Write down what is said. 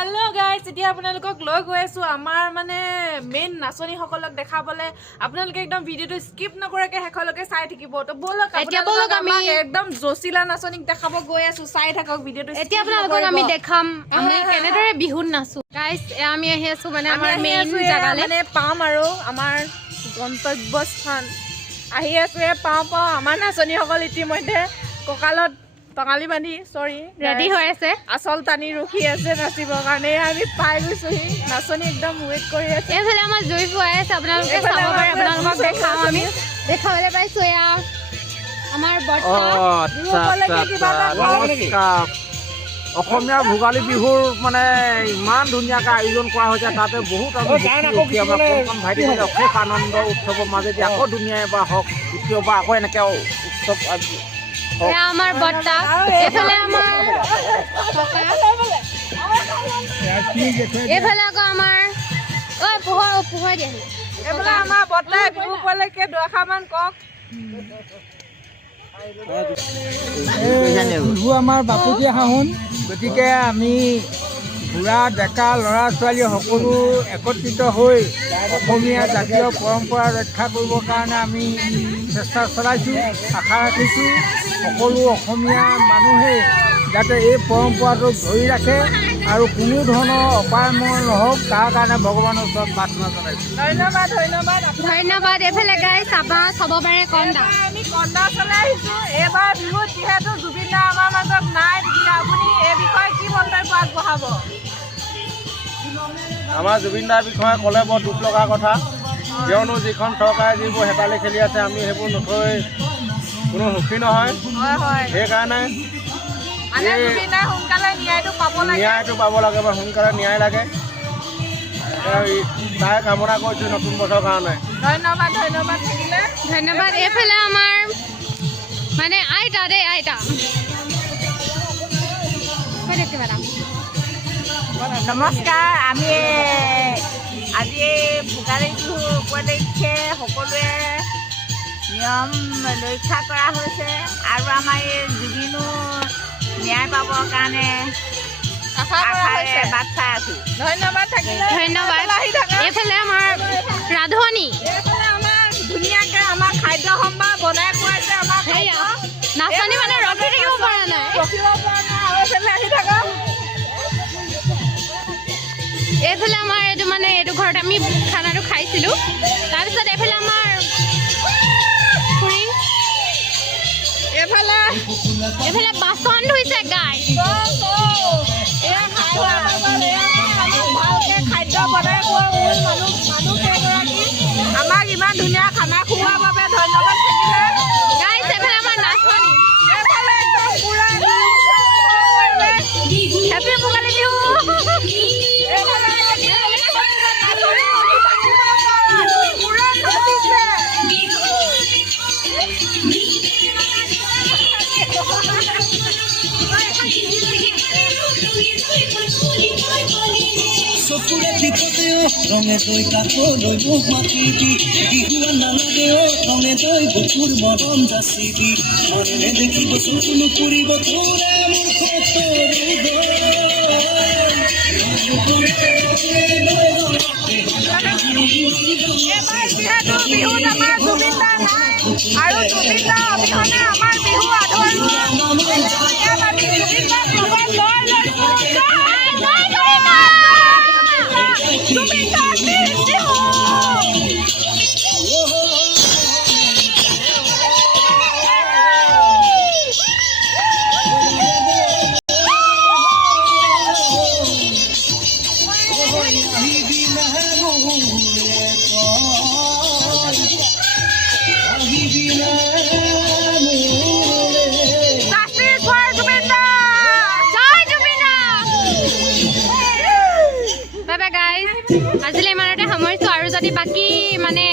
Hello' guys এতিয়া আপোনালোকক লৈ গৈ আছোঁ আমাৰ মানে মেইন নাচনীসকলক দেখাবলৈ। আপোনালোকে একদম ভিডিঅ'টো স্কিপ নকৰাকৈ শেষলৈকে চাই থাকিব। তো ব'লক আপোনালোকক ব'লক আমি- একদম জচিলা নাচনীক দেখাব গৈ আছোঁ। চাই থাকক ভিডিঅ'টো এতিয়া আপোনালোকক। আমি দেখাম আমি কেনেদৰে বিহুত নাচো। গাইজ আমি আহি আছো মানে আমি আমাৰ মেইন জেগালে। মানে পাম আৰু আমাৰ গন্তব্যস্থান। আহি আছোঁ পাওঁ পাওঁ। আমাৰ নাচনীসকল ইতিমধ্যে কঁকালত টঙালি বান্ধি চৰি ৰেডি হৈ আছে? আচল টানি ৰখি আছে নাচিবৰ কাৰণে আমি পাই গৈছোহি। নাচনী একদম ৱেইট কৰি আছে। এইফালে আমাৰ জুই ফুৱাই আছে আপোনালোকে চাব পাৰে আপোনালোকক দেখাম আমি। দেখাবলৈ পাইছো এয়া। আমাৰ আচ্ছা আচ্ছা আচ্ছা অসমীয়া ভোগালী বিহুৰ মানে ইমান ধুনীয়াকৈ আয়োজন কৰা হৈছে তাতে বহুত আমি সুখী ভাইটি মানে অশেষ আনন্দ উৎসৱৰ মাজেদি আকৌ ধুনীয়া এবাৰ হওক দ্বিতীয়বাৰ আকৌ এনেকৈ উৎসৱ এয়া আমাৰ বৰ্তা এইফালে আমাৰ এইফালে আকৌ আমাৰ ঐ পোহৰ পোহৰ দিয়া এইফালে আমাৰ বৰ্তাই বিহু উপলক্ষে দুআষাৰমান কওক। বিহু আমাৰ গতিকে আমি বুঢ়া ডেকা ল'ৰা ছোৱালী সকলো একত্ৰিত হৈ অসমীয়া জাতীয় পৰম্পৰা ৰক্ষা কৰিবৰ কাৰণে আমি চেষ্টা চলাইছোঁ আশা ৰাখিছোঁ সকলো অসমীয়া মানুহে যাতে এই পৰম্পৰাটো ধৰি ৰাখে আৰু কোনো ধৰণৰ অপায়ময় নহওক তাৰ কাৰণে ভগৱানৰ ওচৰত প্ৰাৰ্থনা জনাইছোঁ। ধন্যবাদ ধন্যবাদ। ধন্যবাদ এইফালে গাইজ আমাৰ চাব পাৰে কন্দা। এইবাৰ আমি কন্দা চলাই আহিছোঁ। এইবাৰ বিহুত যিহেতু জুবিন দা আমাৰ মাজত নাই তেতিয়া আপুনি এই বিষয়ে কি মন্তব্য আগবঢ়াব? আমাৰ জুবিন দাৰ বিষয়ে ক'লে বৰ দুখ লগা কথা। কিয়নো যিখন চৰকাৰে যিবোৰ হেতালি খেলি আছে আমি সেইবোৰ নথৈ কোনো সুখী নহয়। হয় হয়। সেইকাৰণে মানে ন্যায়টো পাব লাগে। ন্যায়টো পাব লাগে বা সোনকালে ন্যায় লাগে। তাই কামনা কৰিছোঁ নতুন বছৰৰ কাৰণে। ধন্যবাদ ধন্যবাদ থাকিলে। ধন্যবাদ। এইফালে আমাৰ মানে আইতা দেই আইতা। নমস্কাৰ আমি আজি ভোগালী বিহু উপলক্ষে সকলোৱে নিয়ম ৰক্ষা কৰা হৈছে আৰু আমাৰ এই জুবিনো ন্যায় পাবৰ কাৰণে বাট চাই আছোঁ। ধন্যবাদ থাকিলে। ধন্যবাদ। এইফালে আমাৰ ৰাধনী। এইফালে আমাৰ ধুনীয়াকৈ আমাৰ এইফালে আমাৰ এইটো মানে এইটো ঘৰত আমি খানাটো খাইছিলোঁ। তাৰপিছত এইফালে আমাৰ খুৰী। এইফালে এইফালে বাচন ধুইছে গাই ভালকে খাদ্য বনাই চকুৰে বিপদেও ৰঙে তৈ কাষলৈ মুখ মাতিবি বিহুৱা নালাগেও ৰঙে তই বুকুৰ মৰম যাচিবি মনেৰে দেখিব চকু নুপুৰিব আৰু আজিলৈ ইমানতে সামৰিছোঁ আৰু যদি বাকী মানে